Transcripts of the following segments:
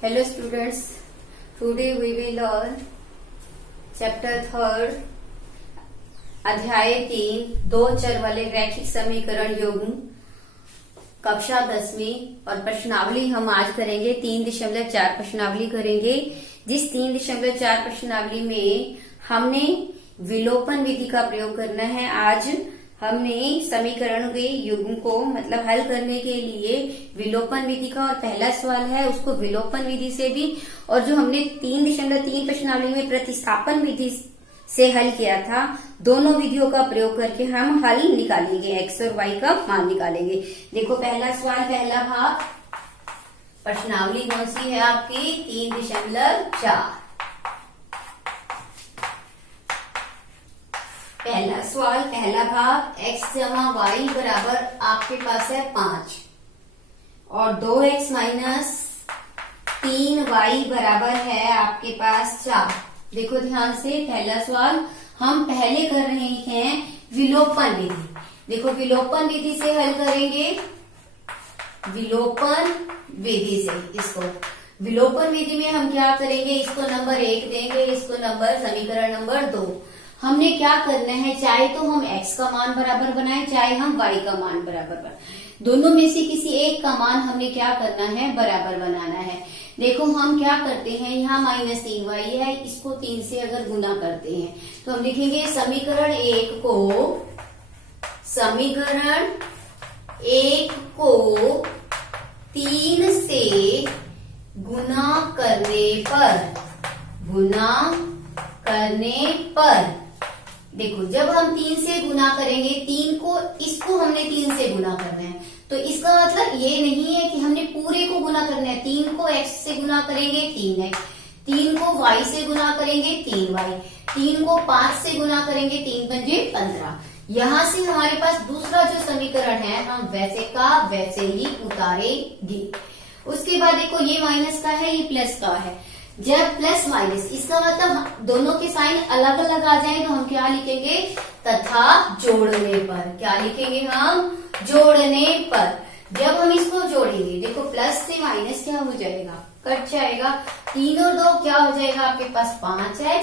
Hello students, today we will learn chapter 3 अध्याय 3 दो चर वाले रैखिक समीकरण युग्म कक्षा 10वीं और प्रश्नावली हम आज करेंगे 3.4 प्रश्नावली करेंगे। जिस 3.4 प्रश्नावली में हमने विलोपन विधि का प्रयोग करना है। आज हमने समीकरण के युग्म को मतलब हल करने के लिए विलोपन विधि का और पहला सवाल है उसको विलोपन विधि से भी, और जो हमने 3.3 प्रश्नावली में प्रतिस्थापन विधि से हल किया था, दोनों विधियों का प्रयोग करके हम हल निकालेंगे, एक्स और वाई का मान निकालेंगे। देखो पहला सवाल, पहला भाग, प्रश्नावली कौन सी है आपकी 3.4। पहला सवाल, पहला भाग, x जमा वाई बराबर आपके पास है 5 और 2x माइनस 3y बराबर है आपके पास 4। देखो ध्यान से, पहला सवाल हम पहले कर रहे हैं विलोपन विधि। देखो विलोपन विधि से हल करेंगे, विलोपन विधि से। इसको विलोपन विधि में हम क्या करेंगे, इसको नंबर 1 देंगे, इसको समीकरण नंबर 2। हमने क्या करना है, चाहे तो हम x का मान बराबर बनाए, चाहे हम y का मान बराबर बनाए, दोनों में से किसी एक का मान हमने क्या करना है, बराबर बनाना है। देखो हम क्या करते हैं, यहाँ -3y है, इसको 3 से अगर गुना करते हैं तो हम लिखेंगे समीकरण 1 को 3 से गुना करने पर देखो जब हम 3 से गुना करेंगे, 3 को इसको हमने 3 से गुना करना है, तो इसका मतलब ये नहीं है कि हमने पूरे को गुना करना है। 3 को x से गुना करेंगे 3x, 3 को y से गुना करेंगे 3y, 3 को 5 से गुना करेंगे 3 पंजे 15। यहाँ से हमारे पास दूसरा जो समीकरण है हम वैसे का वैसे ही उतारेंगे। उसके बाद देखो ये माइनस का है, ये प्लस का है। जब प्लस माइनस, इसका मतलब दोनों के साइन अलग अलग आ जाए तो हम क्या लिखेंगे, तथा जोड़ने पर। क्या लिखेंगे हम, जोड़ने पर। जब हम इसको जोड़ेंगे, देखो प्लस से माइनस क्या हो जाएगा, कट जाएगा। 3 और 2 क्या हो जाएगा आपके पास 5x,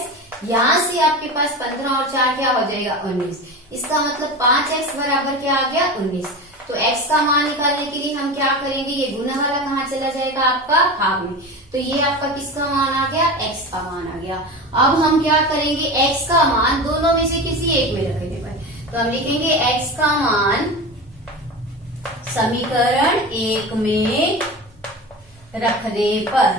यहाँ से आपके पास 15 और 4 क्या हो जाएगा 19। इसका मतलब 5x बराबर क्या आ गया 19। तो x का मान निकालने के लिए हम क्या करेंगे, ये गुना वाला कहाँ चला जाएगा आपका भाग में, तो ये आपका किसका मान आ गया, x का मान आ गया। अब हम क्या करेंगे, x का मान दोनों में से किसी एक में रखने पर, तो हम लिखेंगे x का मान समीकरण 1 में रखने पर।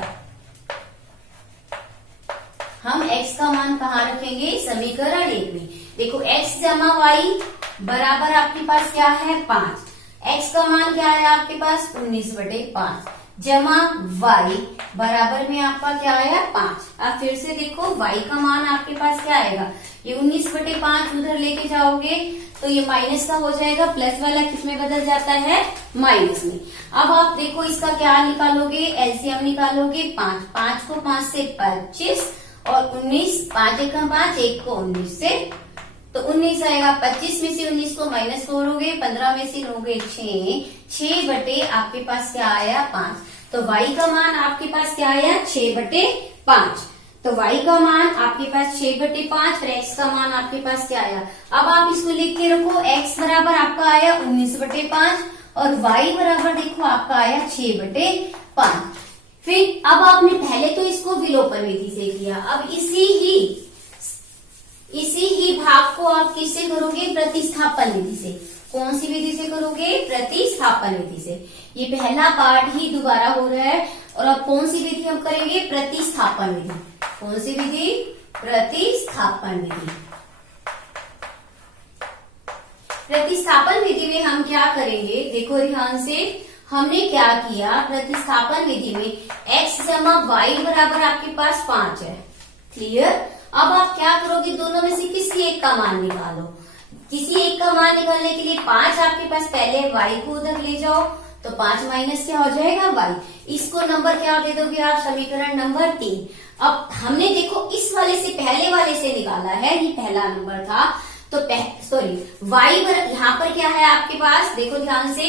हम x का मान कहाँ रखेंगे, समीकरण 1 में। देखो x जमा वाई बराबर आपके पास क्या है 5, x का मान क्या है आपके पास 19/5 जमा y बराबर में आपका क्या आया 5। अब फिर से देखो y का मान आपके पास क्या आएगा, ये 19/5 उधर लेके जाओगे तो ये माइनस का हो जाएगा, प्लस वाला किस में बदल जाता है, माइनस में। अब आप देखो इसका क्या निकालोगे, एलसीएम निकालोगे। 5 को 5 से 25 और 19, 5 एक 5, 1 को 19 से तो 19 आएगा। 25 में से 19 को माइनस करोगे, 15 में से लोगे 6 बटे आपके पास क्या आया 5। तो y का मान आपके पास क्या आया 6/5। तो y का मान आपके पास 6/5 और x का मान आपके पास क्या आया। अब आप इसको लिख के रखो, x बराबर आपका आया 19/5 और y बराबर देखो आपका आया 6/5। फिर अब आपने पहले तो इसको विलोपन विधि से किया, अब इसी ही भाग को आप किससे करोगे, प्रतिस्थापन विधि से। कौन सी विधि से करोगे, प्रतिस्थापन विधि से। ये पहला पार्ट ही दोबारा हो रहा है और अब कौन सी विधि हम करेंगे, प्रतिस्थापन विधि। कौन सी विधि, प्रतिस्थापन विधि। प्रतिस्थापन विधि में हम क्या करेंगे, देखो ध्यान से, हमने क्या किया, प्रतिस्थापन विधि में x जमा वाई बराबर आपके पास 5 है, क्लियर। अब आप क्या करोगे, दोनों में से किसी एक का मान निकालो। किसी एक का मान निकालने के लिए 5 आपके पास, पहले y को उधर ले जाओ तो 5 माइनस क्या हो जाएगा y। इसको नंबर क्या दे दोगे आप, समीकरण नंबर 3। अब हमने देखो इस वाले से पहले वाले से निकाला है, ये पहला नंबर था, तो y यहाँ पर क्या है आपके पास, देखो ध्यान से,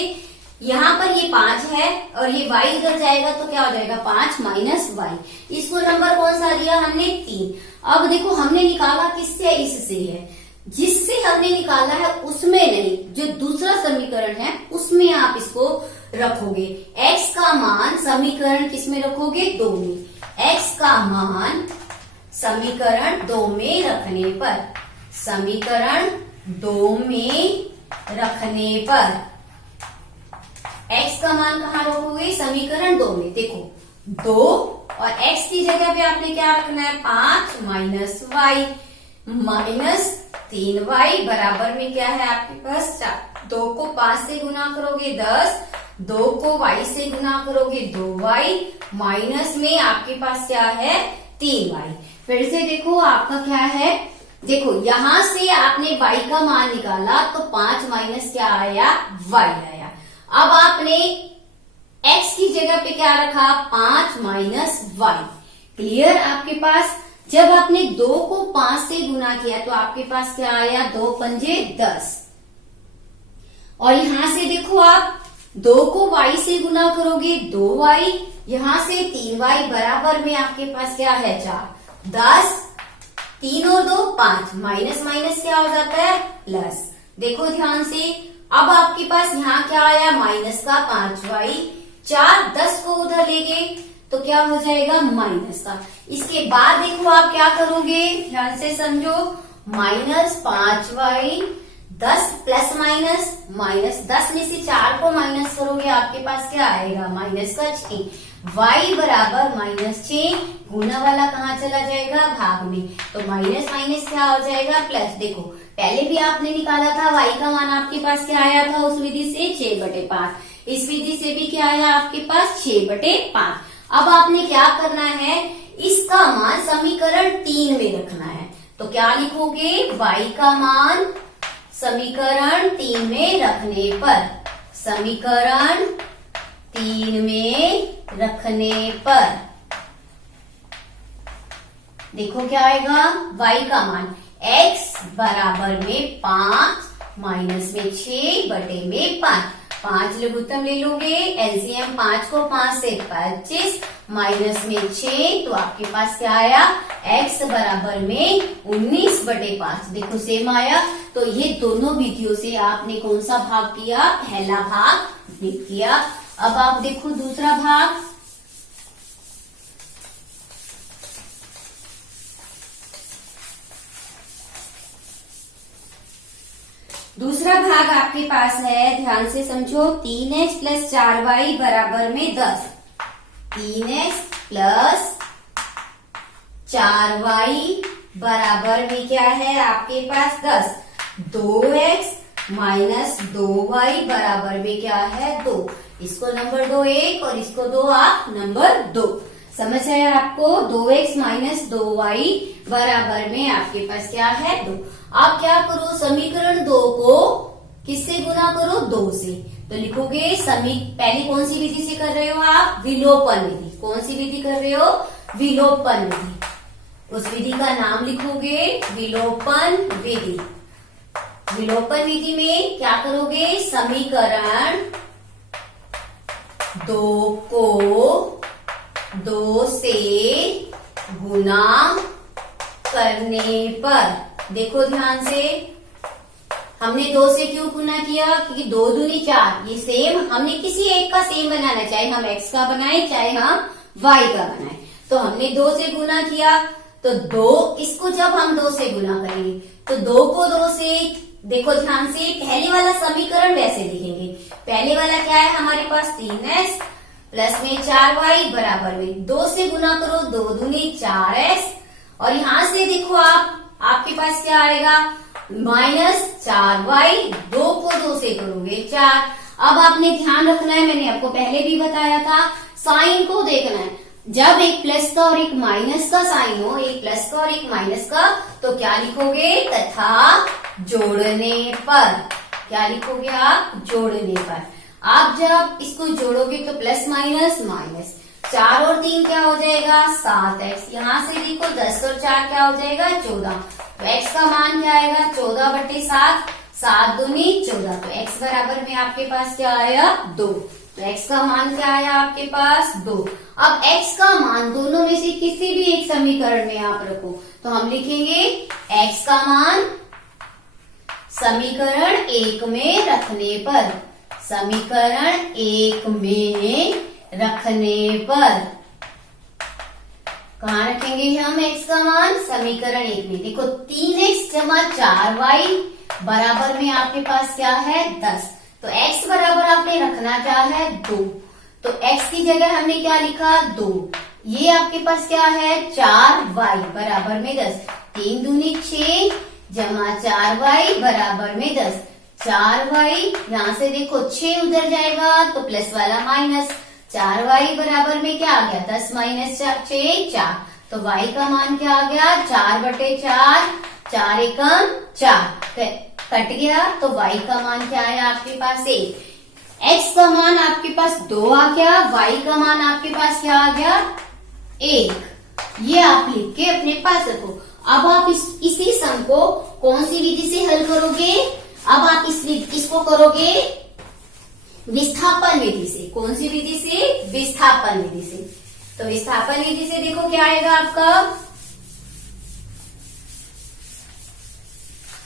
यहाँ पर ये 5 है और ये y इधर जाएगा तो क्या हो जाएगा 5 माइनस वाई। इसको नंबर कौन सा दिया हमने 3। अब देखो हमने निकाला किससे, इससे है, जिससे हमने निकाला है उसमें नहीं, जो दूसरा समीकरण है उसमें आप इसको रखोगे। x का मान समीकरण किसमें रखोगे 2 में। x का मान समीकरण 2 में रखने पर, समीकरण 2 में रखने पर x का मान कहाँ रखोगे समीकरण 2 में। देखो 2 और x की जगह पे आपने क्या रखना है 5 माइनस वाई माइनस 3y बराबर में क्या है आपके पास 4। 2 को 5 से गुना करोगे 10, 2 को y से गुना करोगे 2y माइनस में आपके पास क्या है 3y। फिर से देखो आपका क्या है, देखो यहां से आपने y का मान निकाला तो 5 माइनस क्या आया y आया। अब आपने x की जगह पे क्या रखा 5 माइनस वाई। क्लियर आपके पास। जब आपने 2 को 5 से गुना किया तो आपके पास क्या आया 2 पंजे 10। और यहां से देखो आप 2 को y से गुना करोगे 2y, यहां से 3y बराबर में आपके पास क्या है 4। 10 3 और 2 5 माइनस माइनस क्या हो जाता है प्लस। देखो ध्यान से, अब आपके पास यहाँ क्या आया माइनस का 5y, 4 10 को उधर ले गए तो क्या हो जाएगा माइनस का। इसके बाद देखो आप क्या करोगे, ध्यान से समझो, minus 5y 10 plus minus minus 10 में से 4 को माइनस करोगे आपके पास क्या आएगा माइनस का 6। y बराबर माइनस 6, गुना वाला कहाँ चला जाएगा भाग में, तो माइनस माइनस क्या हो जाएगा प्लस। देखो पहले भी आपने निकाला था y का मान आपके पास क्या आया था उस विधि से 6/5, इस विधि से भी क्या आया आपके पास 6/5। अब आपने क्या करना है, इसका मान समीकरण 3 में रखना है। तो क्या लिखोगे y का मान समीकरण 3 में रखने पर, समीकरण 3 में रखने पर देखो क्या आएगा y का मान x बराबर में 5 माइनस में 6/5। 5 लघुत्तम ले लोगे, एलसीएम 5 को 5 से 25 माइनस में 6 तो आपके पास क्या आया x बराबर में 19/5। देखो सेम आया। तो ये दोनों विधियों से आपने कौन सा भाग किया, पहला भाग किया। अब आप देखो दूसरा भाग। दूसरा भाग आपके पास है, ध्यान से समझो, 3x प्लस 4y बराबर में 10। 3x प्लस 4y बराबर में क्या है आपके पास 10। 2x माइनस 2y बराबर में क्या है 2। इसको नंबर 2 1 और इसको 2 आप नंबर 2। समझ आया आपको। 2x माइनस 2y बराबर में आपके पास क्या है 2। आप क्या करो, समीकरण 2 को किससे गुना करो 2 से। तो लिखोगे पहले कौन सी विधि से कर रहे हो आप, विलोपन विधि। कौन सी विधि कर रहे हो, विलोपन विधि। उस विधि का नाम लिखोगे विलोपन विधि। विलोपन विधि में क्या करोगे, समीकरण 2 को 2 से गुना करने पर, देखो ध्यान से, हमने 2 से क्यों गुना किया, क्योंकि 2 दूनी 4, ये सेम, हमने किसी एक का सेम बनाना, चाहे हम x का बनाए चाहे हम y का बनाए। तो हमने 2 से गुना किया, तो 2, इसको जब हम 2 से गुना करेंगे तो 2 को 2 से, देखो ध्यान से, पहले वाला समीकरण वैसे लिखेंगे। पहले वाला क्या है हमारे पास 3x प्लस में 4y बराबर में 2 से गुना करो, 2 दूनी 4x, और यहां से देखो आपके पास क्या आएगा माइनस 4y, 2 को 2 से करोगे 4। अब आपने ध्यान रखना है, मैंने आपको पहले भी बताया था, साइन को देखना है। जब एक प्लस का और एक माइनस का साइन हो, एक प्लस का और एक माइनस का, तो क्या लिखोगे, तथा जोड़ने पर। क्या लिखोगे आप, जोड़ने पर। आप जब इसको जोड़ोगे तो प्लस माइनस माइनस, 4 और 3 क्या हो जाएगा 7x। यहाँ से देखो 10 और 4 क्या हो जाएगा 14। तो x का मान क्या आएगा 14/7, 7 दूनी 14। तो x बराबर में आपके पास क्या आया 2। तो x का मान क्या आया आपके पास 2। अब x का मान दोनों में से किसी भी एक समीकरण में आप रखो, तो हम लिखेंगे x का मान समीकरण 1 में रखने पर, समीकरण 1 में रखने पर कहाँ रखेंगे हम x का मान समीकरण 1 में। देखो 3x जमा 4y बराबर में आपके पास क्या है 10। तो x बराबर आपने रखना क्या है 2। तो x की जगह हमने क्या लिखा 2। ये आपके पास क्या है 4y बराबर में 10। 3 दूनी 6 जमा 4y बराबर में 10। 4y यहाँ से देखो 6 उधर जाएगा तो प्लस वाला माइनस। 4y बराबर में क्या आ गया 10 माइनस 6 4। तो y का मान क्या आ गया 4/4। 4 एकम 4 कट गया, तो y का मान क्या आया आपके पास 1। x का मान आपके पास 2 आ गया, y का मान आपके पास क्या आ गया 1। ये आप लिख के अपने पास रखो। अब आप इसी सम को कौन सी विधि से हल करोगे, अब आप इसको करोगे विस्थापन विधि से। कौन सी विधि से विस्थापन विधि से। तो विस्थापन विधि से देखो क्या आएगा आपका,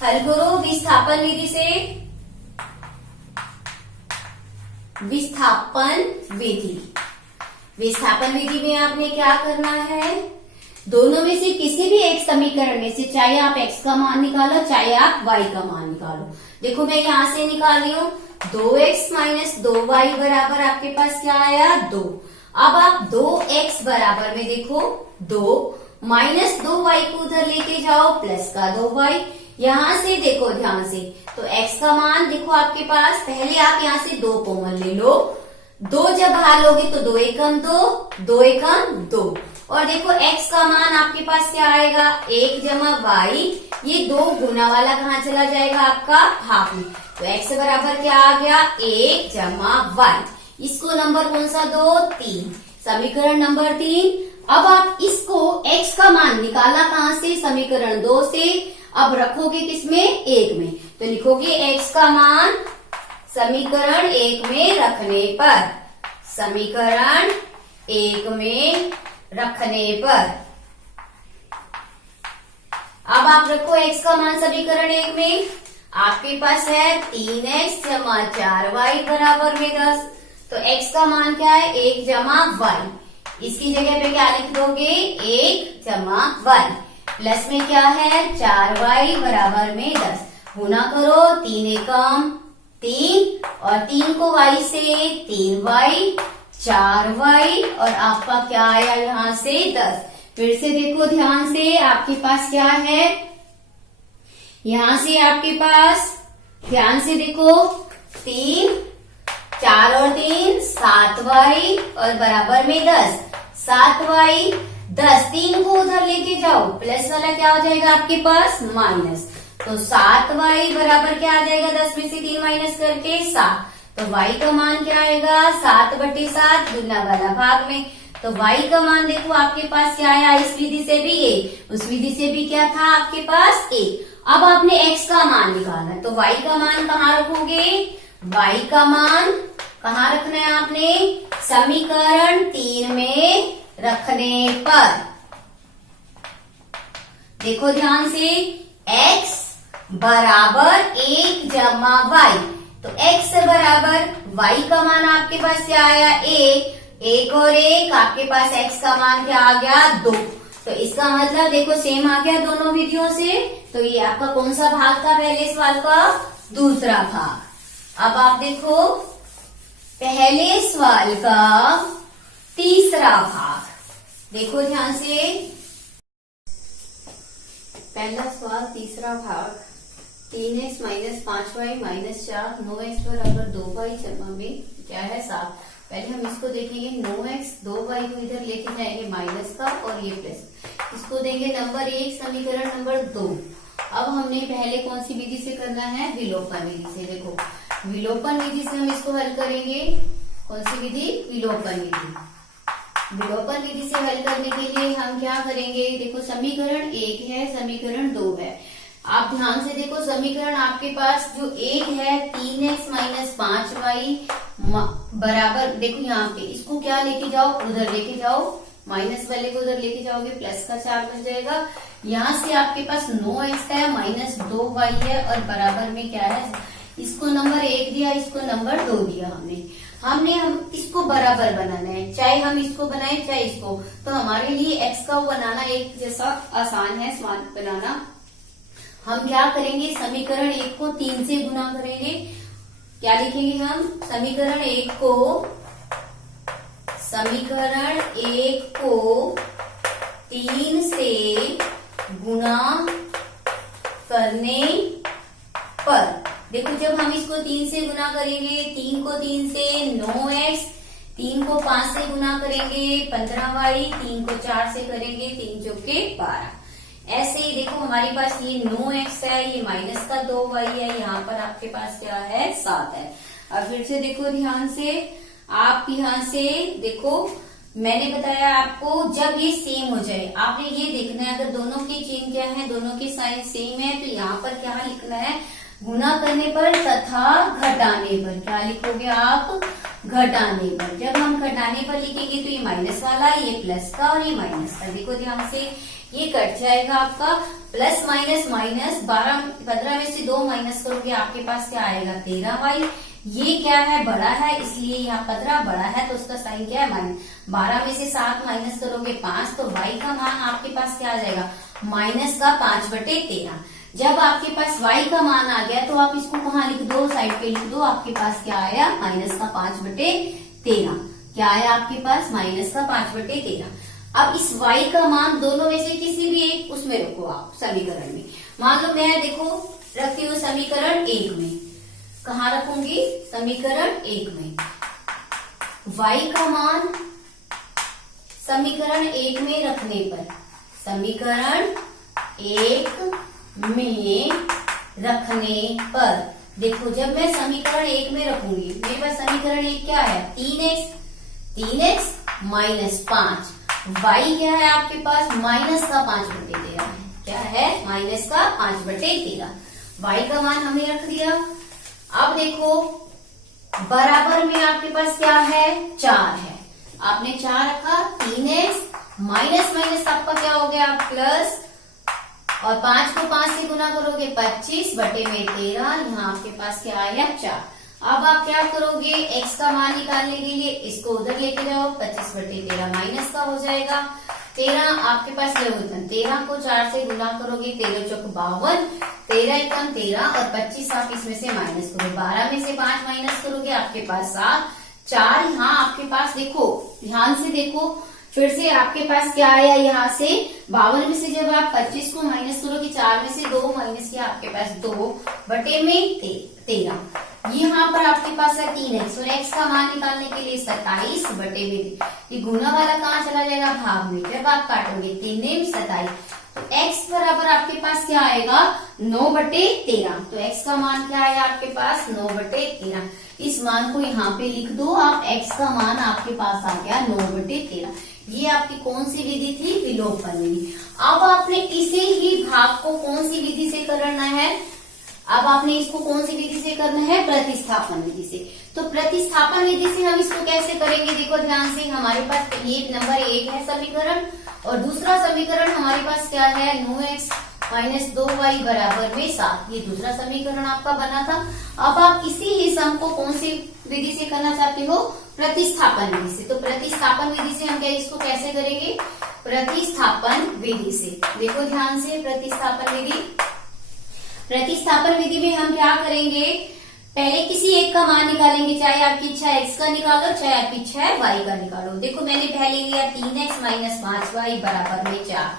हल करो विस्थापन विधि से। विस्थापन विधि, विस्थापन विधि में आपने क्या करना है, दोनों में से किसी भी एक समीकरण में से, चाहे आप x का मान निकालो चाहे आप y का मान निकालो। देखो मैं यहां से निकाल रही हूं 2x माइनस 2y बराबर आपके पास क्या आया 2। अब आप 2x बराबर में देखो 2 माइनस 2y को उधर लेके जाओ प्लस का 2y। यहां से देखो ध्यान से, तो x का मान देखो आपके पास, पहले आप यहां से 2 कॉमन ले लो। 2 जब बाहर लोगे तो 2 एकम 2, 2 एकम 2। और देखो x का मान आपके पास क्या आएगा 1 जमा y। ये 2 गुना वाला कहाँ चला जाएगा आपका हाफ में। तो x बराबर क्या आ गया 1 जमा y। इसको नंबर कौन सा 2 3, समीकरण नंबर 3। अब आप इसको x का मान निकाला कहाँ से समीकरण 2 से, अब रखोगे किसमें 1 में। तो लिखोगे x का मान समीकरण 1 में रखने पर, समीकरण 1 में रखने पर। अब आप रखो x का मान समीकरण 1 में, आपके पास है 3x जमा 4y बराबर में 10। तो x का मान क्या है 1 जमा y। इसकी जगह पे क्या लिख दोगे 1 जमा y। प्लस में क्या है 4y बराबर में 10। गुना करो 3 एकम 3 और 3 को y से 3y 4y और आपका क्या आया यहाँ से 10। फिर से देखो ध्यान से, आपके पास क्या है, यहां से आपके पास ध्यान से देखो 3 4 और 3 7y और बराबर में 10। 7y 10, 3 को उधर लेके जाओ प्लस वाला क्या हो जाएगा आपके पास माइनस। तो 7y बराबर क्या आ जाएगा 10 में से 3 माइनस करके 7। तो y का मान क्या आएगा 7/7 गुना वाला भाग में। तो y का मान देखो आपके पास क्या आया, इस विधि से भी a, उस विधि से भी क्या था आपके पास a। अब आपने x का मान निकालना है, तो y का मान कहाँ रखोगे, y का मान कहाँ रखना है आपने समीकरण 3 में रखने पर। देखो ध्यान से, x बराबर 1 जमा y। तो x बराबर y का मान आपके पास क्या आया 1 और 1 आपके पास x का मान क्या आ गया 2। तो इसका मतलब देखो सेम आ गया दोनों विधियों से। तो ये आपका कौन सा भाग था पहले सवाल का, दूसरा भाग। अब आप देखो पहले सवाल का तीसरा भाग, देखो ध्यान से, पहला सवाल तीसरा भाग। 3x minus 5y minus 4 9x बराबर 2y जमा में क्या है 7। पहले हम इसको देखेंगे 9x 2y को इधर लेके जाएंगे माइनस का और ये प्लस, इसको देंगे नंबर 1 समीकरण नंबर 2। अब हमने पहले कौन सी विधि से करना है, विलोपन विधि से। देखो विलोपन विधि से हम इसको हल करेंगे। कौन सी विधि, विलोपन विधि। विलोपन विधि से हल करने के लिए हम क्या करेंगे, देखो समीकरण 1 है समीकरण 2 है। आप ध्यान से देखो, समीकरण आपके पास जो एक है 3x माइनस 5y बराबर, देखो यहाँ पे इसको क्या लेके जाओ, उधर लेके जाओ, माइनस वाले को उधर लेके जाओगे, प्लस का 4 बच जाएगा। यहाँ से आपके पास 9x है माइनस 2y है और बराबर में क्या है, इसको नंबर 1 दिया, इसको नंबर 2 दिया। हम इसको बराबर बनाना है, चाहे हम इसको बनाए चाहे इसको, तो हमारे लिए x का बनाना एक जैसा आसान है बनाना। हम क्या करेंगे, समीकरण 1 को 3 से गुना करेंगे। क्या लिखेंगे हम, समीकरण 1 को 3 से गुना करने पर, देखो जब हम इसको 3 से गुना करेंगे, 3 को 3 से 9x, 3 को 5 से गुना करेंगे 15y, 3 को 4 से करेंगे 3 चौके 12। ऐसे ही देखो हमारे पास ये 9x है, ये माइनस का 2y है, यहाँ पर आपके पास क्या है 7 है। अब फिर से देखो ध्यान से, आप यहाँ से देखो, मैंने बताया आपको जब ये सेम हो जाए, आपने ये देखना है अगर दोनों के चिन्ह क्या है, दोनों के साइन सेम है, तो यहाँ पर क्या लिखना है, गुना करने पर तथा घटाने पर। क्या लिखोगे आप, घटाने पर। जब हम घटाने पर लिखेंगे तो ये माइनस वाला, ये प्लस का और ये माइनस का, देखो ध्यान से ये कट जाएगा आपका, प्लस माइनस माइनस, 15 में से 2 माइनस करोगे आपके पास क्या आएगा 13y। ये क्या है, बड़ा है, इसलिए यहाँ 15 बड़ा है तो उसका साइन क्या है माइनस। 12 में से 7 माइनस करोगे 5, तो y का मान आपके पास क्या आ जाएगा, माइनस का 5/13। जब आपके पास y का मान आ गया तो आप इसको कहाँ लिख दो, साइड पे लिख दो, आपके पास क्या आया, माइनस का 5/13। क्या आया आपके पास, माइनस का 5/13। अब इस y का मान दोनों में से किसी भी एक उसमें रखो आप समीकरण में। मान लो मैं देखो रखती हूँ समीकरण 1 में, कहाँ रखूंगी, समीकरण 1 में। y का मान समीकरण 1 में रखने पर, समीकरण 1 में रखने पर, देखो जब मैं समीकरण 1 में रखूंगी, मेरे पास समीकरण 1 क्या है, 3x माइनस 5, y क्या है आपके पास, माइनस का 5/13 है। क्या है, माइनस का 5/13। y का मान हमने रख दिया। अब देखो बराबर में आपके पास क्या है, 4 है, आपने 4 रखा, 3x माइनस माइनस आपका क्या हो गया, प्लस, और 5 को 5 से गुना करोगे 25/13, यहाँ आपके पास क्या आया 4। अब आप क्या करोगे, x का मान निकालने के लिए इसको उधर लेके जाओ, 25/13 माइनस का हो जाएगा 13, आपके पास ये होता है 13 को 4 से गुना करोगे 13 चौक 52, 13 एकम 13 और 25 आप इसमें से माइनस करो, 12 में से 5 माइनस करोगे आपके पास 7, 4 यहाँ आपके पास देखो, ध्यान से देखो, फिर से आपके पास क्या आया, यहाँ से 52 में से जब आप 25 को माइनस करोगे, 4 में से 2 माइनस किया आपके पास 2/13। यहाँ पर आपके पास है 3x और x का मान निकालने के लिए 27/13। ये गुना वाला कहाँ चला जाएगा, भाग में, जब आप काटोगे 3 27, तो x बराबर आपके पास क्या आएगा 9/13। तो x का मान क्या आया आपके पास 9/13। इस मान को यहाँ पे लिख दो आप, x का मान आपके पास आ गया 9/13। ये आपकी कौन सी विधि थी, विलोपन विधि। अब आपने इसे ही भाग को कौन सी विधि से करना है, अब आपने इसको कौन सी विधि से करना है, प्रतिस्थापन विधि से। तो प्रतिस्थापन विधि से हम इसको कैसे करेंगे, देखो ध्यान से, हमारे पास ये नंबर 1 है समीकरण, और दूसरा समीकरण हमारे पास क्या है, 9x माइनस 2y बराबर में 7, ये दूसरा समीकरण आपका बना था। अब आप इसी ही सम को कौन सी विधि से करना चाहते हो, प्रतिस्थापन विधि से। तो प्रतिस्थापन विधि से हम क्या इसको कैसे करेंगे, प्रतिस्थापन विधि से। देखो ध्यान से, प्रतिस्थापन विधि, प्रतिस्थापन विधि में हम क्या करेंगे, पहले किसी एक का मान निकालेंगे, चाहे आपकी इच्छा है x का निकालो, चाहे आपकी इच्छा है y का निकालो। देखो मैंने पहले लिया 3x माइनस 5y बराबर में 4,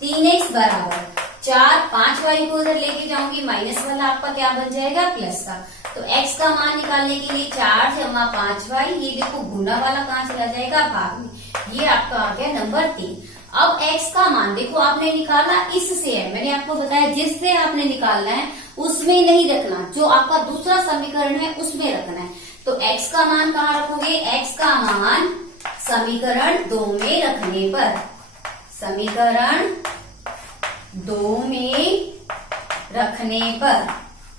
3x बराबर 4, 5y को उधर लेके जाऊंगी, माइनस वाला आपका क्या बन जाएगा, प्लस का। तो x का मान निकालने के लिए 4 जमा 5y, ये देखो गुना वाला कहाँ चला जाएगा, भाग में, ये आपका आ गया नंबर 3। अब x का मान देखो आपने निकाला इससे है, मैंने आपको बताया जिससे आपने निकालना है उसमें नहीं रखना, जो आपका दूसरा समीकरण है उसमें रखना है। तो x का मान कहाँ रखोगे, x का मान समीकरण 2 में रखने पर, समीकरण 2 में रखने पर।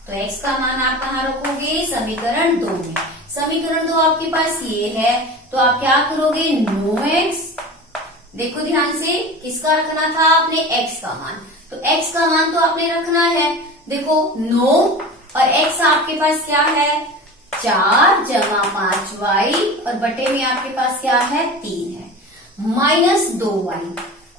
तो x का मान आप कहाँ रखोगे, समीकरण 2 में। समीकरण 2 आपके पास ये है, तो आप क्या करोगे, नो x, देखो ध्यान से, किसका रखना था आपने, x का मान। तो x का मान तो आपने रखना है, देखो नो और x आपके पास क्या है, 4 जमा 5y और बटे में आपके पास क्या है, 3 है, माइनस 2y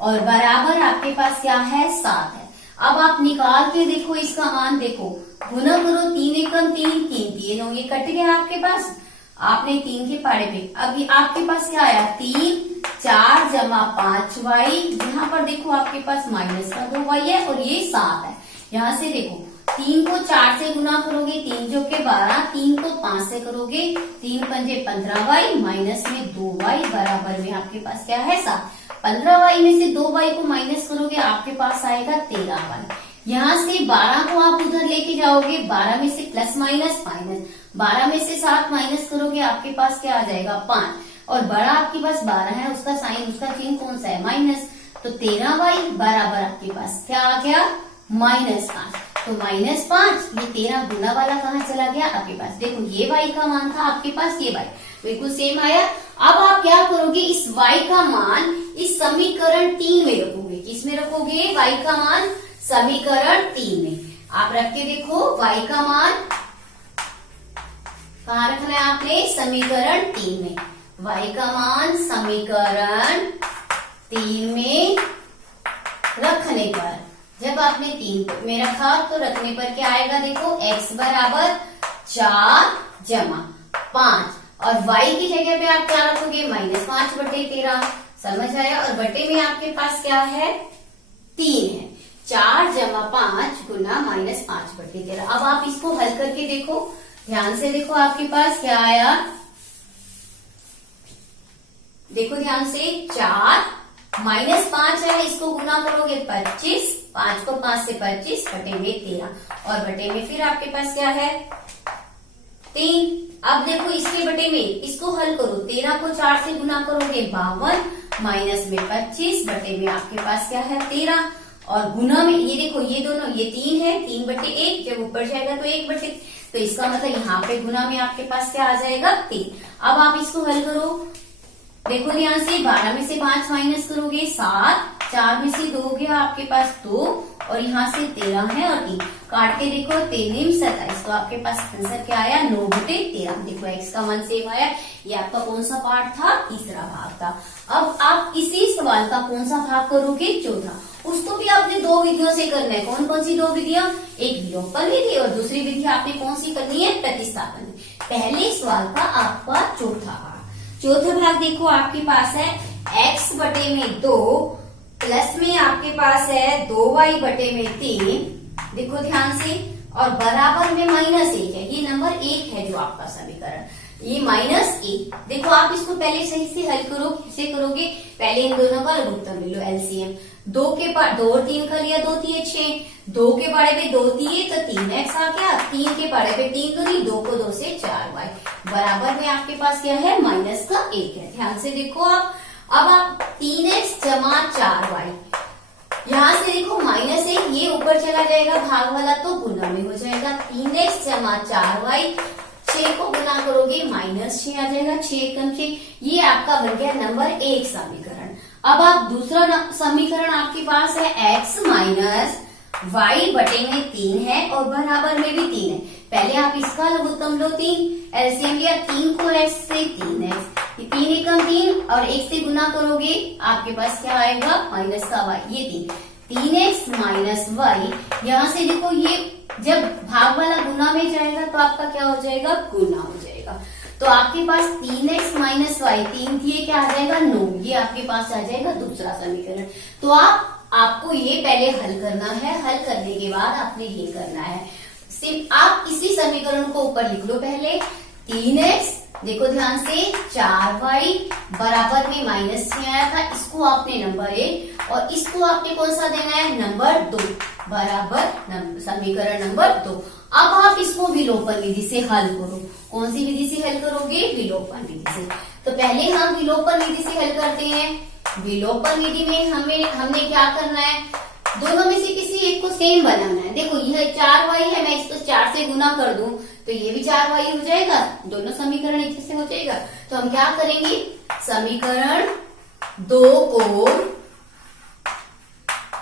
और बराबर आपके पास क्या है, 7 है। अब आप निकाल के देखो इसका मान, देखो गुना करो, 3 एकम 3, 3 3 हो, ये कट गया आपके पास, आपने 3 के पाड़े पे, अभी आपके पास क्या आया, 3 4 जमा 5y, यहाँ पर देखो आपके पास माइनस का 2y है और ये 7 है। यहाँ से देखो 3 को 4 से गुना करोगे, 3 जो के 12, 3 को 5 से करोगे, 3 पंजे 15y माइनस में 2y बराबर में आपके पास क्या है, 7। 15y में से 2y को माइनस करोगे, आपके पास आएगा 13y। यहाँ से 12 को आप उधर लेके जाओगे, 12 में से प्लस माइनस माइनस, 12 में से 7 माइनस करोगे, आपके पास क्या आ जाएगा, 5। और बड़ा आपके पास 12 है, उसका साइन, उसका चिन्ह कौन सा है, माइनस। तो 13y बराबर आपके पास क्या आ गया, -5। तो -5, ये 13 गुना वाला कहाँ चला गया आपके पास, देखो ये y का मान था आपके पास, ये y बिल्कुल सेम आया। अब आप क्या करोगे, इस y का मान इस समीकरण 3 में रखोगे, किसमें रखोगे, y का मान समीकरण 3 में। आप रख के देखो, y का मान कहाँ रखना है आपने, समीकरण 3 में। y का मान समीकरण 3 में रखने पर, जब आपने 3 में रखा तो रखने पर क्या आएगा, देखो x बराबर 4 जमा 5 और y की जगह पे आप क्या रखोगे, -5 बटे 13, समझ आया। और बटे में आपके पास क्या है, 3 है, 4 जमा 5 गुना -5 बटे 13। अब आप इसको हल करके देखो, ध्यान से देखो, आपके पास क्या आया, देखो ध्यान से, 4 -5 है, इसको गुना करोगे 25, 5 को 5 से 25 बटे में 13 और बटे में फिर आपके पास क्या है, 3। अब देखो इसके बटे में इसको हल करो, 13 को 4 से गुना करोगे 52 माइनस में 25 बटे में आपके पास क्या है, 13 और गुना में ये देखो, ये दोनों, ये 3 है, 3 बटे 1, जब ऊपर जाएगा तो 1 बटे, तो इसका मतलब यहाँ पे गुना में आपके पास क्या आ जाएगा, 3। अब आप इसको हल करो, देखो ध्यान से, 12 में से 5 माइनस करोगे 7, 4 में से 2 गया आपके पास 2 और यहाँ से 13 है और 3, काट के देखो 3 27, तो आपके पास आंसर क्या आया, 9 बटे 13। देखो x का मान सेम आया। ये आपका कौन सा पार्ट था, तीसरा भाग था। अब आप इसी सवाल का कौन सा भाग करोगे, चौथा। उसको भी आपने 2 विधियों से करना है। कौन कौन सी 2 विधियां, एक विलोपन विधि और दूसरी विधि आपने कौन सी करनी है, प्रतिस्थापन। पहले सवाल का आपका चौथा भाग। चौथा भाग देखो आपके पास है x बटे में 2 प्लस में आपके पास है 2y बटे में 3, देखो ध्यान से, और बराबर में -1 है। ये नंबर 1 है जो आपका समीकरण, ये -1। देखो आप इसको पहले सही से हल करो, कैसे करोगे, पहले इन दोनों का लघुत्तम ले लो, एलसीएम। 2 के पार 2 और 3 कर लिया, 2 3 6, 2 के पाड़े पे 2 दिए तो 3x आ गया, 3 के पाड़े पे 3 दूनी, 2 को 2 से 4y बराबर में आपके पास क्या है, -1 है। ध्यान से देखो आप, अब आप 3x जमा 4y, यहाँ से देखो -1, ये ऊपर चला जाएगा भाग वाला तो गुना में हो जाएगा, 3x जमा 4y, 6 को गुना करोगे -6 आ जाएगा, 6 एकम 6। ये आपका बन गया नंबर 1 समीकरण। अब आप दूसरा समीकरण आपके पास है x माइनस y बटे में 3 है और बराबर में भी 3 है। पहले आप इसका लघुत्तम लो, 3 एलसीएम लिया, 3 को x से 3x, 3 एकम 3 और 1 से गुना करोगे आपके पास क्या आएगा, माइनस का y, ये 3x माइनस y। यहाँ से देखो, ये जब भाग वाला गुना में जाएगा तो आपका क्या हो जाएगा, गुना हो जाएगा। तो आपके पास 3x माइनस y, 3 थी, क्या आ जाएगा, 9। ये आपके पास आ जाएगा दूसरा समीकरण। तो आपको ये पहले हल करना है, हल करने के बाद आपने ये करना है, सिर्फ आप इसी समीकरण को ऊपर लिख लो पहले, 3x, देखो ध्यान से, 4y बराबर में -6 आया था, इसको आपने नंबर 1 और इसको आपने कौन सा देना है, नंबर 2 बराबर समीकरण नंबर 2। अब आप इसको विलोपन विधि से हल करो। कौन सी विधि से हल करोगे, विलोपन विधि से। तो पहले हम विलोपन विधि से हल करते हैं। विलोपन विधि में हमने क्या करना है, दोनों में से किसी एक को सेम बनाना है। देखो यह 4y है, मैं इसको 4 से गुना कर दूं तो ये भी 4y हो जाएगा, दोनों समीकरण एक से हो जाएगा। तो हम क्या करेंगे, समीकरण 2 को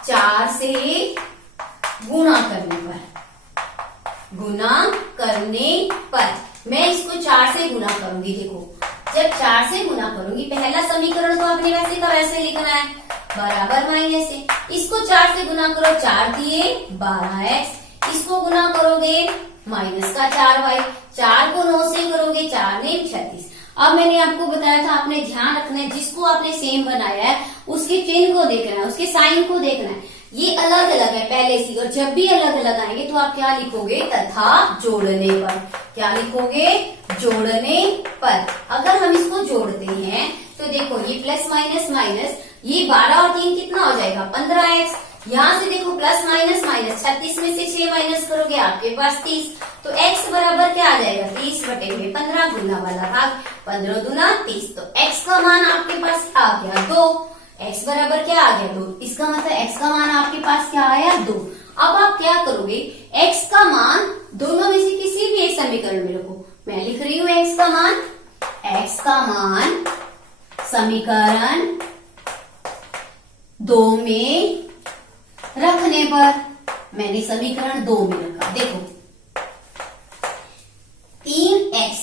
4 से गुना करने पर मैं इसको 4 से गुना करूंगी। देखो जब 4 से गुना करूंगी, पहला समीकरण तो आपने वैसे का वैसे लिखना है, बराबर माइनस है, इसको 4 से गुना करो, 4 दिए 12x, इसको गुना करोगे माइनस का 4y, 4 को 9 से करोगे, 4 ने 36। अब मैंने आपको बताया था आपने ध्यान रखना है, जिसको आपने सेम बनाया है उसके चिन्ह को देखना है, उसके साइन को देखना है। ये अलग अलग है पहले से, और जब भी अलग अलग आएंगे तो आप क्या लिखोगे, तथा जोड़ने पर। क्या लिखोगे, जोड़ने पर। अगर हम इसको जोड़ते हैं तो देखो ये प्लस माइनस माइनस, ये 12 और 3 कितना हो जाएगा, 15x। यहाँ से देखो प्लस माइनस माइनस, 36 में से 6 माइनस करोगे आपके पास 30, तो x बराबर क्या आ जाएगा, 30/15, गुना वाला भाग, 15 दूना 30। तो x का मान आपके पास आ गया 2, x बराबर क्या आ गया 2, इसका मतलब x का मान आपके पास क्या आया 2। अब आप क्या करोगे, x का मान दोनों में से किसी भी एक समीकरण में रखो। मैं लिख रही हूँ x का मान समीकरण 2 में रखने पर, मैंने समीकरण 2 में रखा। देखो 3x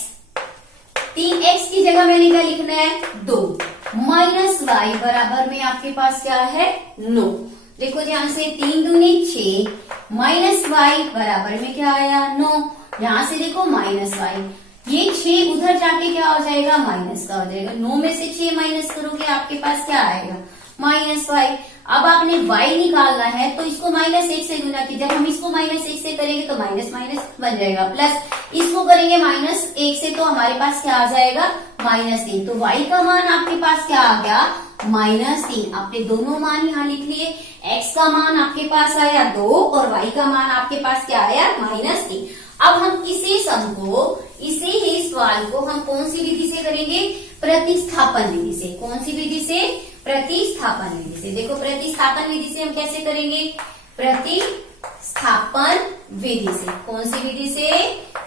की जगह मैंने क्या लिखना है, 2 माइनस वाई बराबर में आपके पास क्या है 9। देखो ध्यान से, 3 दूनी 6 माइनस वाई बराबर में क्या आया 9। यहां से देखो माइनस वाई, ये 6 उधर जाके क्या हो जाएगा, माइनस का हो जाएगा। 9 में से 6 माइनस करोगे आपके पास क्या आएगा, माइनस वाई। अब आपने y निकालना है तो इसको -1 से गुना कीजिए। जब हम इसको -1 से करेंगे तो माइनस माइनस बन जाएगा प्लस, इसको करेंगे -1 से तो हमारे पास क्या आ जाएगा, -3। तो y का मान आपके पास क्या आ गया, -3। आपने दोनों मान यहाँ लिख लिए, x का मान आपके पास आया 2 और y का मान आपके पास क्या आया, -3। अब हम इसी सम को, इसी ही सवाल को हम कौन सी विधि से करेंगे, प्रतिस्थापन विधि से। कौन सी विधि से, प्रतिस्थापन विधि से। देखो प्रतिस्थापन विधि से हम कैसे करेंगे, प्रतिस्थापन विधि से। कौन सी विधि से,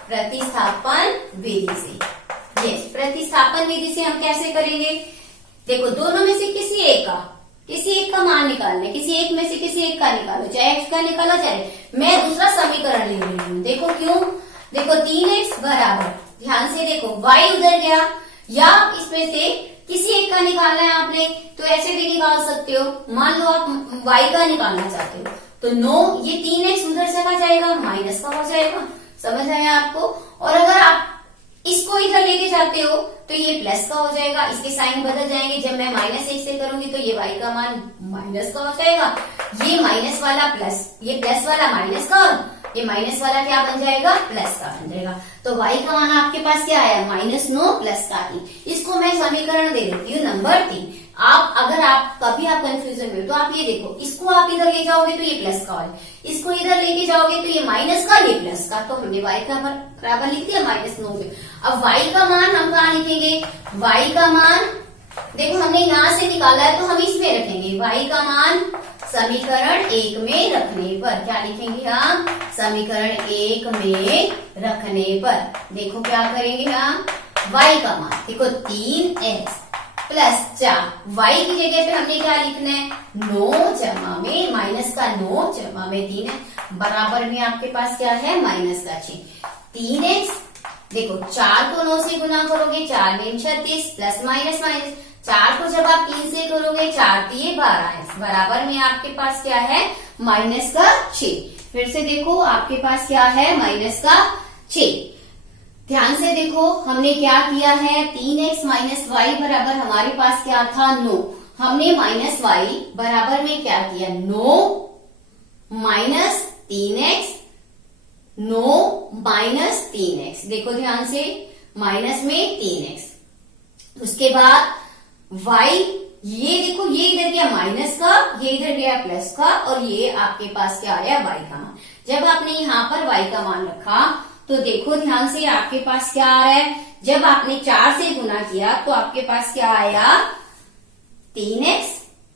प्रतिस्थापन विधि से। यस, प्रतिस्थापन विधि से हम कैसे करेंगे, देखो दोनों में से किसी एक का मान निकालना है, किसी एक में से किसी एक का निकालो, चाहे x का निकालो चाहे, मैं दूसरा समीकरण ले रही हूँ। देखो क्यों, देखो 3x बराबर, ध्यान से देखो y उधर गया, या इसमें से किसी एक का निकालना है आपने, तो ऐसे भी निकाल सकते हो। मान लो आप y का निकालना चाहते हो तो 9, ये 3x उधर चला जाएगा, माइनस का हो जाएगा। समझ आया आपको। और अगर आप इसको इधर लेके जाते हो तो ये प्लस का हो जाएगा, इसके साइन बदल जाएंगे। जब मैं -1 से करूंगी तो ये y का मान माइनस का हो जाएगा, ये माइनस वाला प्लस, ये प्लस वाला माइनस का, और ये माइनस वाला क्या बन जाएगा, प्लस का बन जाएगा। तो y का मान आपके पास क्या आया, -9 प्लस का 3। इसको मैं समीकरण दे देती हूँ नंबर 3। अगर आप कभी आप कंफ्यूजन में हो तो आप ये देखो, इसको आप इधर ले जाओगे तो ये प्लस का है, इसको इधर लेके जाओगे तो ये माइनस का, ये प्लस का। तो हमने y का बराबर लिख दिया -9। अब y का मान हम कहाँ लिखेंगे, y का मान देखो हमने यहाँ से निकाला है तो हम इसमें रखेंगे। y का मान समीकरण 1 में रखने पर क्या लिखेंगे हम, समीकरण 1 में रखने पर। देखो क्या करेंगे हम, y का मान देखो 3x प्लस 4, y की जगह पे हमने क्या लिखना है, 9 जमा में माइनस का 9 जमा में 3 है, बराबर में आपके पास क्या है, माइनस का 6। 3x देखो 4 को 9 से गुना करोगे, 4 में 36 प्लस माइनस माइनस, 4 को जब आप 3 से करोगे, 4 दिए 12x, बराबर में आपके पास क्या है, माइनस का 6। फिर से देखो आपके पास क्या है, माइनस का 6। ध्यान से देखो हमने क्या किया है, 3x माइनस वाई बराबर हमारे पास क्या था 9। हमने माइनस वाई बराबर में क्या किया, 9 माइनस 3x, 9 माइनस 3x। देखो ध्यान से, माइनस में 3x। उसके बाद y, ये देखो ये इधर गया माइनस का, ये इधर गया प्लस का, और ये आपके पास क्या आया, y का मान। जब आपने यहाँ पर y का मान रखा तो देखो ध्यान से आपके पास क्या आ रहा है, जब आपने 4 से गुना किया तो आपके पास क्या आया, 3x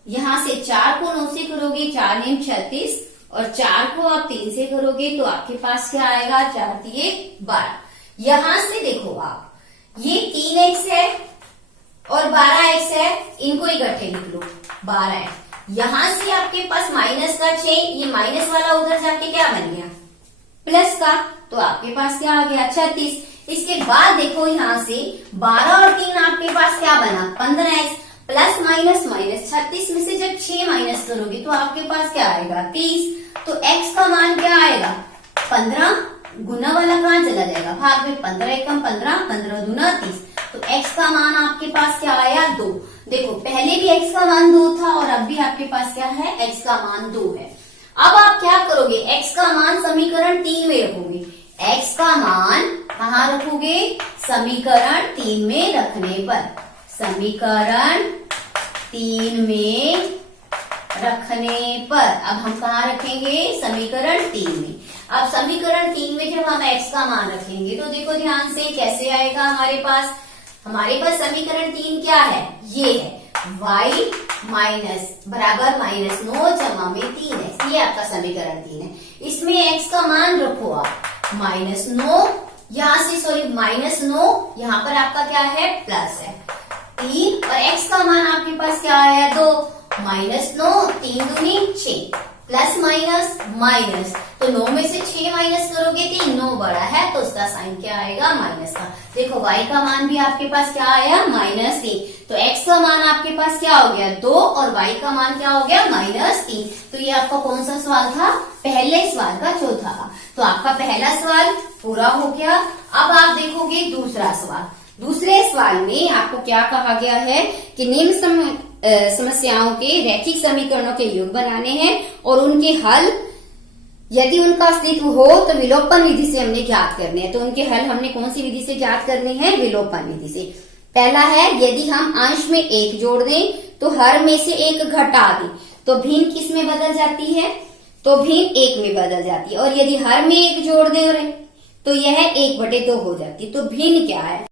यहाँ से 4 को 9 से करोगे 4 नेम 36 और 4 को आप 3 से करोगे तो आपके पास क्या आएगा 4 3 12। यहां से देखो आप ये 3x है और 12x है, इनको इकट्ठे लिख लो 12x। यहां से आपके पास माइनस का 6, ये माइनस वाला उधर जाके क्या बन गया प्लस का, तो आपके पास क्या आ गया 36। इसके बाद देखो यहाँ से 12 और 3 आपके पास क्या बना 15x प्लस माइनस माइनस 36 में से जब 6 माइनस करोगे तो आपके पास क्या आएगा 30। तो x का मान क्या आएगा 15, गुना वाला कहाँ चला जाएगा भाग में, 15 एकम 15, 15 दूना 30। तो x का मान आपके पास क्या आया 2। देखो पहले भी x का मान 2 था और अब भी आपके पास क्या है x का मान 2 है। अब आप क्या करोगे x का मान समीकरण 3 में रखोगे। x का मान कहाँ रखोगे समीकरण 3 में रखने पर, समीकरण 3 में रखने पर अब हम कहाँ रखेंगे समीकरण 3 में। अब समीकरण 3 में जब हम x का मान रखेंगे तो देखो ध्यान से कैसे आएगा हमारे पास समीकरण 3 क्या है, ये है y माइनस बराबर -9 जमा में 3x, ये आपका समीकरण 3 है। इसमें x का मान रखो आप -9, यहाँ से सॉरी -9, यहाँ पर आपका क्या है प्लस है 3 और x का मान आपके पास क्या आया 2, -9 3 दूनी 6 प्लस माइनस माइनस, तो 9 में से 6 माइनस करोगे 3, 9 बड़ा है तो उसका साइन क्या आएगा माइनस का। देखो y का मान भी आपके पास क्या आया -3, तो x का मान आपके पास क्या हो गया 2 और y का मान क्या हो गया -3। तो ये आपका कौन सा सवाल था, पहले सवाल का चौथा का। तो आपका पहला सवाल पूरा हो गया। अब आप देखोगे दूसरा सवाल। दूसरे सवाल में आपको क्या कहा गया है कि निम्न समस्याओं के रैखिक समीकरणों के योग बनाने हैं और उनके हल यदि उनका अस्तित्व हो तो विलोपन विधि से हमने ज्ञात करने हैं। तो उनके हल हमने कौन सी विधि से ज्ञात करने हैं, विलोपन विधि से। पहला है यदि हम अंश में 1 जोड़ दें तो हर में से 1 घटा दें तो भिन्न किस में बदल जाती है, तो भिन्न 1 में बदल जाती है। और यदि हर में 1 जोड़ दें तो यह 1/2 हो जाती है। तो भिन्न क्या है